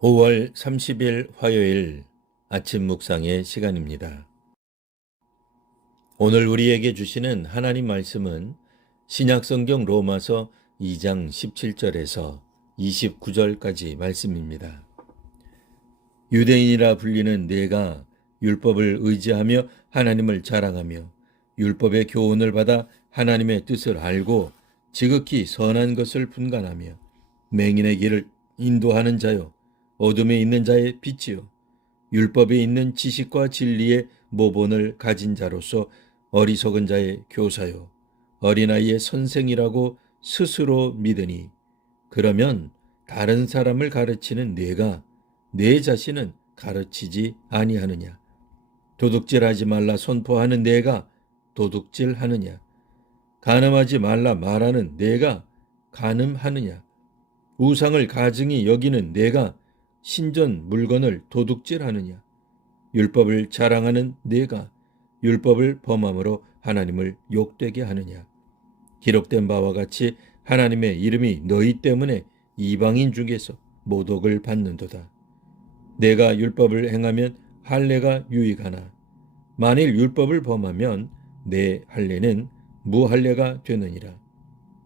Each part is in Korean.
5월 30일 화요일 아침 묵상의 시간입니다. 오늘 우리에게 주시는 하나님 말씀은 신약성경 로마서 2장 17절에서 29절까지 말씀입니다. 유대인이라 불리는 내가 율법을 의지하며 하나님을 자랑하며 율법의 교훈을 받아 하나님의 뜻을 알고 지극히 선한 것을 분간하며 맹인의 길을 인도하는 자요 어둠에 있는 자의 빛이요 율법에 있는 지식과 진리의 모본을 가진 자로서 어리석은 자의 교사요 어린아이의 선생이라고 스스로 믿으니 그러면 다른 사람을 가르치는 내가 내 자신은 가르치지 아니하느냐? 도둑질하지 말라 선포하는 내가 도둑질하느냐? 간음하지 말라 말하는 내가 간음하느냐? 우상을 가증히 여기는 내가 신전 물건을 도둑질하느냐? 율법을 자랑하는 내가 율법을 범함으로 하나님을 욕되게 하느냐? 기록된 바와 같이 하나님의 이름이 너희 때문에 이방인 중에서 모독을 받는도다. 내가 율법을 행하면 할례가 유익하나 만일 율법을 범하면 내 할례는 무할례가 되느니라.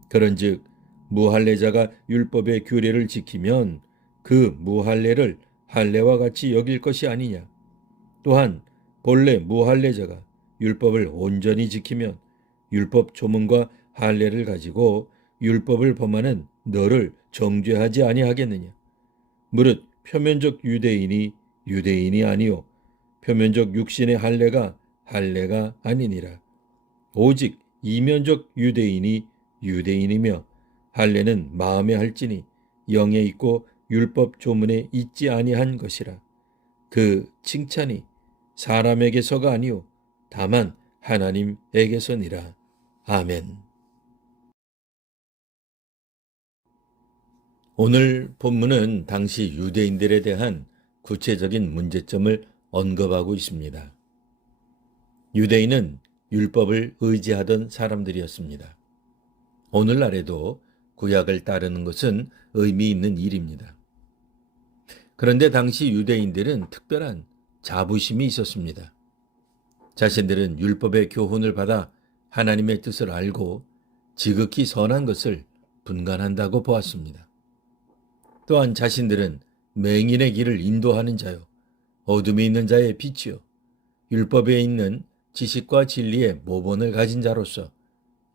그런즉 무할례자가 율법의 규례를 지키면 그 무할례를 할례와 같이 여길 것이 아니냐. 또한 본래 무할례자가 율법을 온전히 지키면 율법 조문과 할례를 가지고 율법을 범하는 너를 정죄하지 아니하겠느냐. 무릇 표면적 유대인이 아니요 표면적 육신의 할례가 할례가 아니니라. 오직 이면적 유대인이 유대인이며 할례는 마음에 할지니 영에 있고 율법 조문에 있지 아니한 것이라. 그 칭찬이 사람에게서가 아니요 다만 하나님에게서니라. 아멘. 오늘 본문은 당시 유대인들에 대한 구체적인 문제점을 언급하고 있습니다. 유대인은 율법을 의지하던 사람들이었습니다. 오늘날에도 구약을 따르는 것은 의미 있는 일입니다. 그런데 당시 유대인들은 특별한 자부심이 있었습니다. 자신들은 율법의 교훈을 받아 하나님의 뜻을 알고 지극히 선한 것을 분간한다고 보았습니다. 또한 자신들은 맹인의 길을 인도하는 자요 어둠에 있는 자의 빛이요 율법에 있는 지식과 진리의 모본을 가진 자로서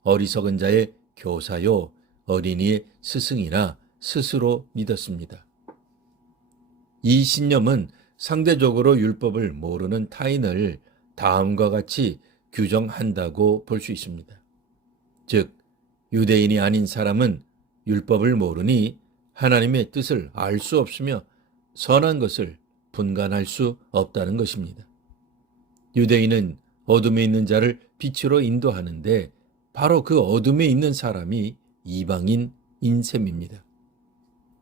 어리석은 자의 교사요 어린이의 스승이나 스스로 믿었습니다. 이 신념은 상대적으로 율법을 모르는 타인을 다음과 같이 규정한다고 볼 수 있습니다. 즉 유대인이 아닌 사람은 율법을 모르니 하나님의 뜻을 알 수 없으며 선한 것을 분간할 수 없다는 것입니다. 유대인은 어둠에 있는 자를 빛으로 인도하는데 바로 그 어둠에 있는 사람이 이방인인 셈입니다.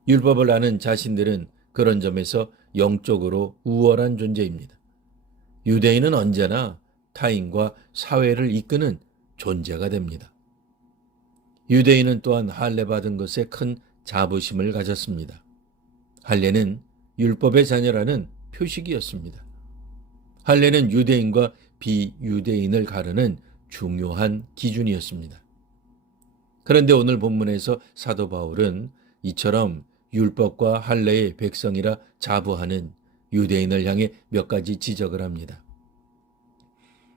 율법을 아는 자신들은 그런 점에서 영적으로 우월한 존재입니다. 유대인은 언제나 타인과 사회를 이끄는 존재가 됩니다. 유대인은 또한 할례 받은 것에 큰 자부심을 가졌습니다. 할례는 율법의 자녀라는 표식이었습니다. 할례는 유대인과 비유대인을 가르는 중요한 기준이었습니다. 그런데 오늘 본문에서 사도 바울은 이처럼 율법과 할례의 백성이라 자부하는 유대인을 향해 몇 가지 지적을 합니다.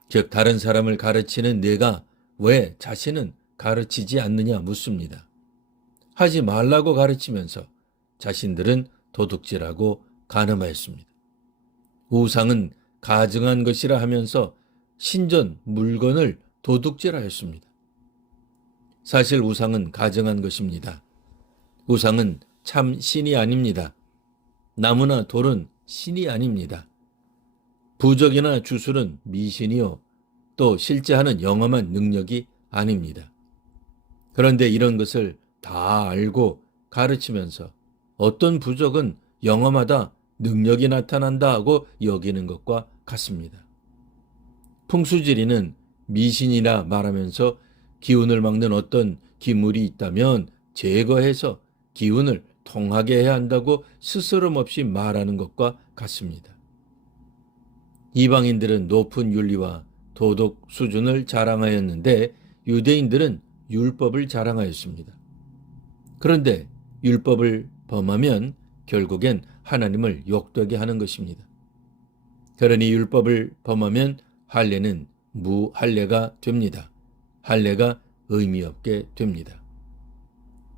즉 다른 사람을 가르치는 내가 왜 자신은 가르치지 않느냐 묻습니다. 하지 말라고 가르치면서 자신들은 도둑질하고 간음하였습니다. 우상은 가증한 것이라 하면서 신전 물건을 도둑질하였습니다. 사실 우상은 가증한 것입니다. 우상은 참 신이 아닙니다. 나무나 돌은 신이 아닙니다. 부적이나 주술은 미신이요 또 실제 하는 영험한 능력이 아닙니다. 그런데 이런 것을 다 알고 가르치면서 어떤 부적은 영험하다, 능력이 나타난다 하고 여기는 것과 같습니다. 풍수지리는 미신이라 말하면서 기운을 막는 어떤 기물이 있다면 제거해서 기운을 통하게 해야 한다고 스스럼 없이 말하는 것과 같습니다. 이방인들은 높은 윤리와 도덕 수준을 자랑하였는데 유대인들은 율법을 자랑하였습니다. 그런데 율법을 범하면 결국엔 하나님을 욕되게 하는 것입니다. 그러니 율법을 범하면 할례는 무할례가 됩니다. 할례가 의미 없게 됩니다.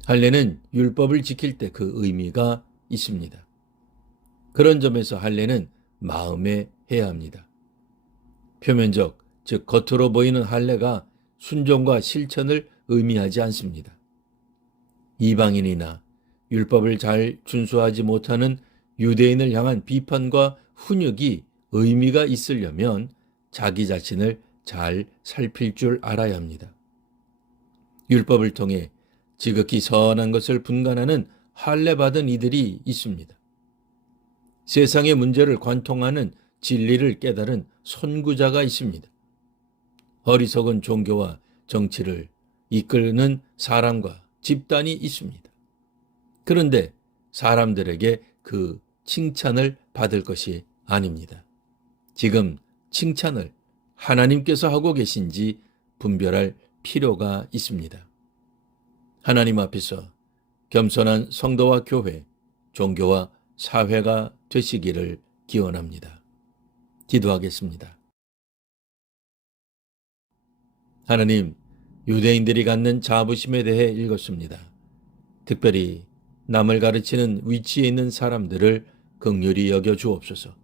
할례는 율법을 지킬 때 그 의미가 있습니다. 그런 점에서 할례는 마음에 해야 합니다. 표면적, 즉 겉으로 보이는 할례가 순종과 실천을 의미하지 않습니다. 이방인이나 율법을 잘 준수하지 못하는 유대인을 향한 비판과 훈육이 의미가 있으려면 자기 자신을 잘 살필 줄 알아야 합니다. 율법을 통해 지극히 선한 것을 분간하는 할례받은 이들이 있습니다. 세상의 문제를 관통하는 진리를 깨달은 선구자가 있습니다. 어리석은 종교와 정치를 이끄는 사람과 집단이 있습니다. 그런데 사람들에게 그 칭찬을 받을 것이 아닙니다. 지금 칭찬을 하나님께서 하고 계신지 분별할 필요가 있습니다. 하나님 앞에서 겸손한 성도와 교회, 종교와 사회가 되시기를 기원합니다. 기도하겠습니다. 하나님, 유대인들이 갖는 자부심에 대해 읽었습니다. 특별히 남을 가르치는 위치에 있는 사람들을 긍휼히 여겨 주옵소서.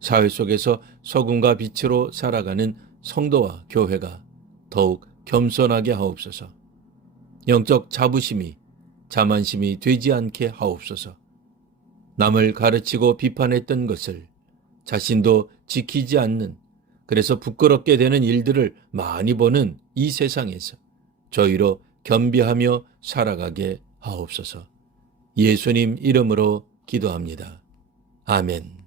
사회 속에서 소금과 빛으로 살아가는 성도와 교회가 더욱 겸손하게 하옵소서. 영적 자부심이 자만심이 되지 않게 하옵소서. 남을 가르치고 비판했던 것을 자신도 지키지 않는, 그래서 부끄럽게 되는 일들을 많이 보는 이 세상에서 저희로 겸비하며 살아가게 하옵소서. 예수님 이름으로 기도합니다. 아멘.